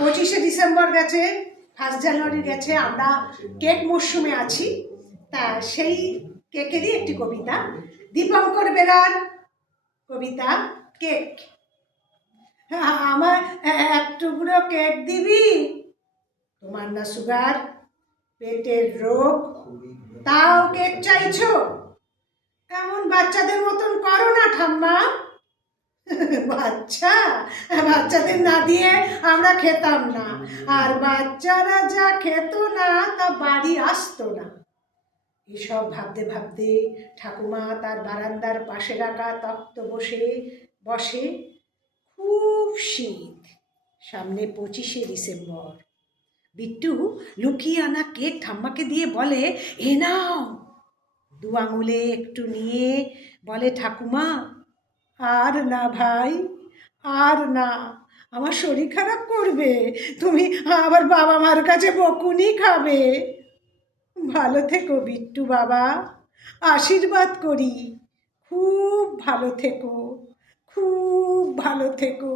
25শে December গেছে, 1 জানুয়ারি গেছে, আমরা কেক মরশুমে আছি। তা সেই কেকেরই একটি কবিতা, দীপঙ্কর বেরার কবিতা কেক। আমার এক টুকরো কেক দিবি? তোমার না সুগার, পেটের রোগ, তাও কেক চাইছো? এমন বাচ্চাদের মতন করো না ঠাম্মা। বাচ্চাদের না দিয়ে আমরা খেতাম না, আর বাচ্চারা যা খেত না তা বাড়ি আসতো না। এসব ভাবতে ভাবতে ঠাকুমা তার বারান্দার পাশে রাখা তক্ত বসে। খুব শীত, সামনে 25শে ডিসেম্বর। বিট্টু লুকিয়ে আনা কেক ঠাম্মাকে দিয়ে বলে, এ নাও। 2 আঙুলে একটু নিয়ে বলে, ঠাকুমা আর না ভাই, আর না, আমার শরীর খারাপ করবে, তুমি আবার বাবা মার কাছে বকুনি খাবে। ভালো থেকো বিট্টু বাবা, আশীর্বাদ করি, খুব ভালো থেকো, খুব ভালো থেকো।